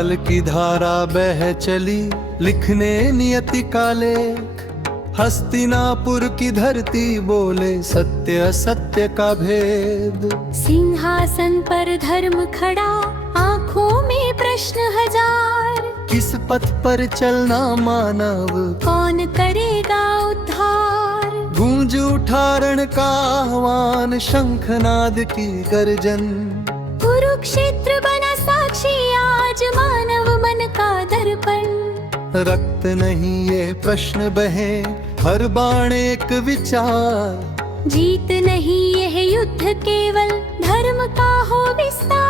काल की धारा बह चली, लिखने नियति का लेख। हस्तिनापुर की धरती बोले सत्य असत्य का भेद। सिंहासन पर धर्म खड़ा, आंखों में प्रश्न हजार। किस पथ पर चलना मानव, कौन करेगा उद्धार। गूंज उठा रण का आह्वान, शंखनाद की गर्जन। कुरुक्षेत्र बना साक्षी, आज मानव मन का दर्पण। रक्त नहीं ये प्रश्न बहे, हर बाण एक विचार। जीत नहीं यह युद्ध, केवल धर्म का हो विस्तार।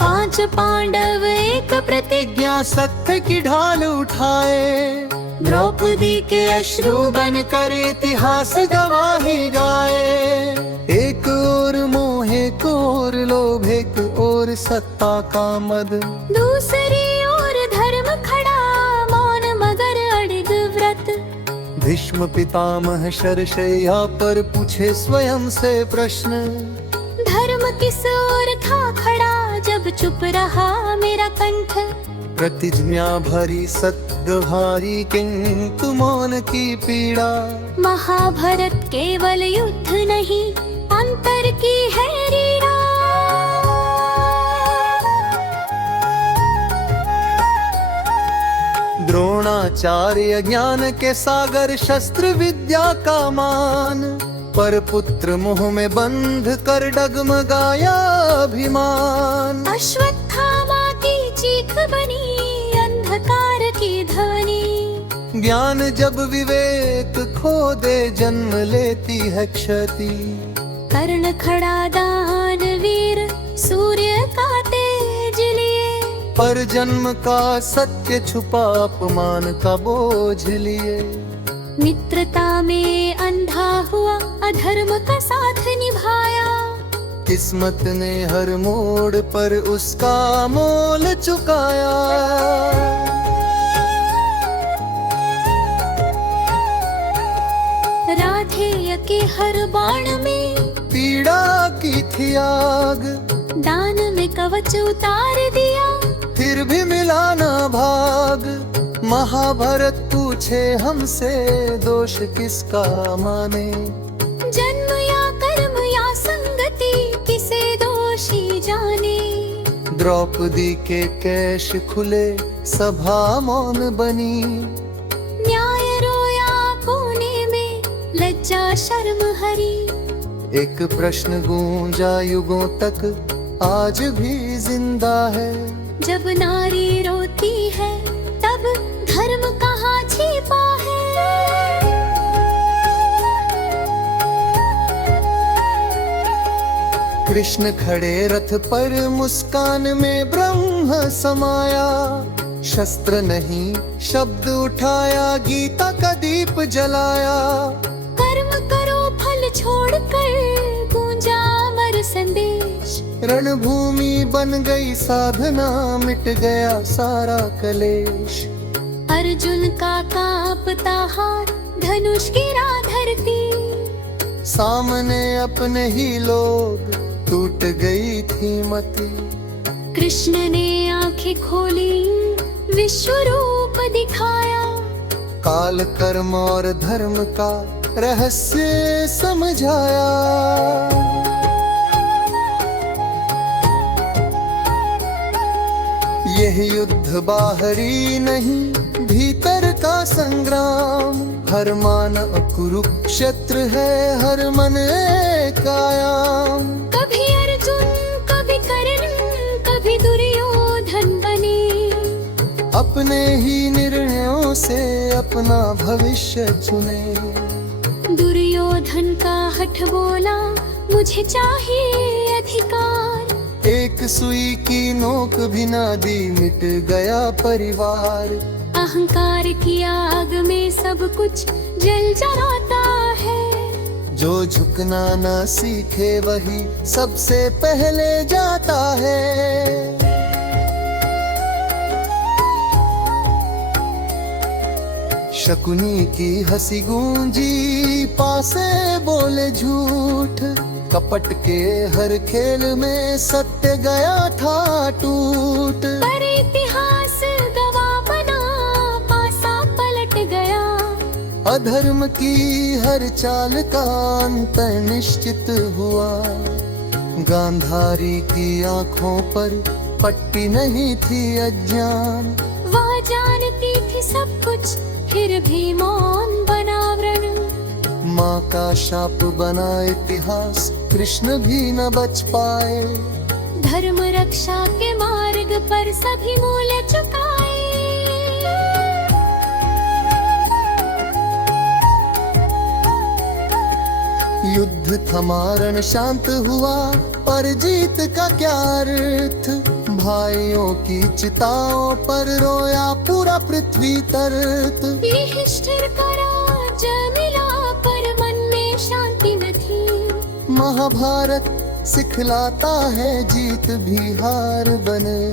पांच पांडव एक प्रतिज्ञा, सत्य की ढाल उठाए। द्रौपदी के अश्रु बनकर इतिहास गवाही गाए। एक और मोह, एक और लोभ, एक और सत्ता का मद। दूसरी ओर धर्म खड़ा, मौन मगर अड़िग व्रत। भीष्म पितामह शरशैया पर पूछे स्वयं से प्रश्न। धर्म किस ओर था खड़ा, जब चुप रहा मेरा कंठ। प्रतिज्ञा भरी सत्य भारी, किंतु मौन की पीड़ा। महाभारत केवल युद्ध नहीं, अंतर की है रीड़ा। द्रोणाचार्य ज्ञान के सागर, शस्त्र विद्या का मान। पर पुत्र मुँह में बंध कर डगमगाया अभिमान। अश्वत्थामा की चीख बनी, अंधकार की ध्वनि। ज्ञान जब विवेक खो दे, जन्म लेती है क्षति। कर्ण खड़ा दानवीर, सूर्य का तेज लिए। पर जन्म का सत्य छुपा, अपमान का बोझ लिए। मित्रता में अंधा हुआ, अधर्म का साथ निभाया। किस्मत ने हर मोड़ पर उसका मोल चुकाया। राधेय के हर बाण में पीड़ा की थी आग। दान में कवच उतार दिया, फिर भी मिला ना भाग। महाभारत पूछे हमसे, दोष किसका माने। जन्म या कर्म या संगति, किसे दोषी जाने। द्रौपदी के केश खुले, सभा मौन बनी। न्याय रोया कोने में, लज्जा शर्म हरी। एक प्रश्न गूंजा युगों तक, आज भी जिंदा है। जब नारी रोती है, तब धर्म कहाँ छिपा है। कृष्ण खड़े रथ पर, मुस्कान में ब्रह्म समाया। शस्त्र नहीं शब्द उठाया, गीता का दीप जलाया। कर्म करो फल छोड़कर, गूंजा अमर संदेश। रणभूमि बन गई साधना, मिट गया सारा कलेश। अर्जुन का कांपता हाथ, धनुष गिरा धरती। सामने अपने ही लोग, टूट गई थी मति। कृष्ण ने आंखें खोली, विश्व रूप दिखाया। काल कर्म और धर्म का रहस्य समझाया। यह युद्ध बाहरी नहीं, भीतर का संग्राम। हर मान कुरुक्षेत्र है, हर मन एक आयाम। कभी अर्जुन, कभी कर्ण, कभी दुर्योधन बने। अपने ही निर्णयों से अपना भविष्य चुने। दुर्योधन का हठ बोला, मुझे चाहिए अधिकार। एक सुई की नोक भी ना दी, मिट गया परिवार। अहंकार की आग में सब कुछ जल जाता है। जो झुकना ना सीखे, वही सबसे पहले जाता है। शकुनी की हंसी गूंजी, पासे बोले झूठ। कपट के हर खेल में सत्य गया था टूट। पर इतिहास गवाह बना, पासा पलट गया। अधर्म की हर चाल का अंत निश्चित हुआ। गांधारी की आंखों पर पट्टी नहीं थी अज्ञान। वह जानती थी सब कुछ, फिर भी मौन बना व्रण। माँ का शाप बना इतिहास, कृष्ण भी न बच पाए। धर्म रक्षा के मार्ग पर सभी मूल्य चुकाए। युद्ध थमा रण शांत हुआ, पर जीत का क्या अर्थ। भाइयों की चिताओं पर रोया पूरा पृथ्वी तरत। युधिष्ठिर का राज्य मिला, पर मन में शांति न थी। महाभारत सिखलाता है जीत भी हार बने।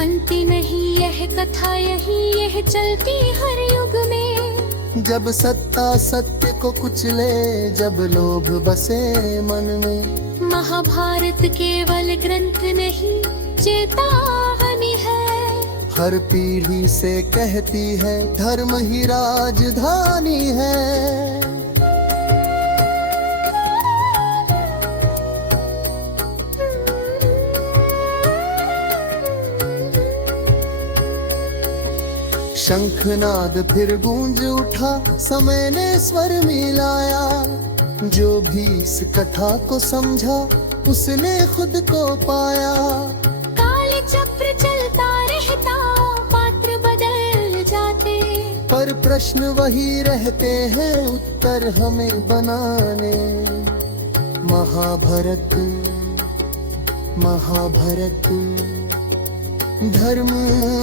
अंत नहीं यह कथा, यह चलती हर युग में। जब सत्ता सत्य को कुचले, जब लोभ बसे मन में। महाभारत केवल ग्रंथ नहीं, चेतावनी है। हर पीढ़ी से कहती है धर्म ही राजधानी है। शंखनाद फिर गूंज उठा, समय ने स्वर मिलाया। जो भी इस कथा को समझा, उसने खुद को पाया। काल चक्र चलता रहता, पात्र बदल जाते। पर प्रश्न वही रहते हैं, उत्तर हमें बनाने। महाभारत महाभारत धर्म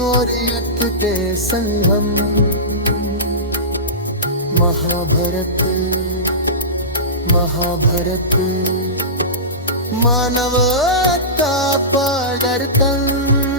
और युद्ध के संगम। महाभारत महाभारत मानवता का प्रवर्तन।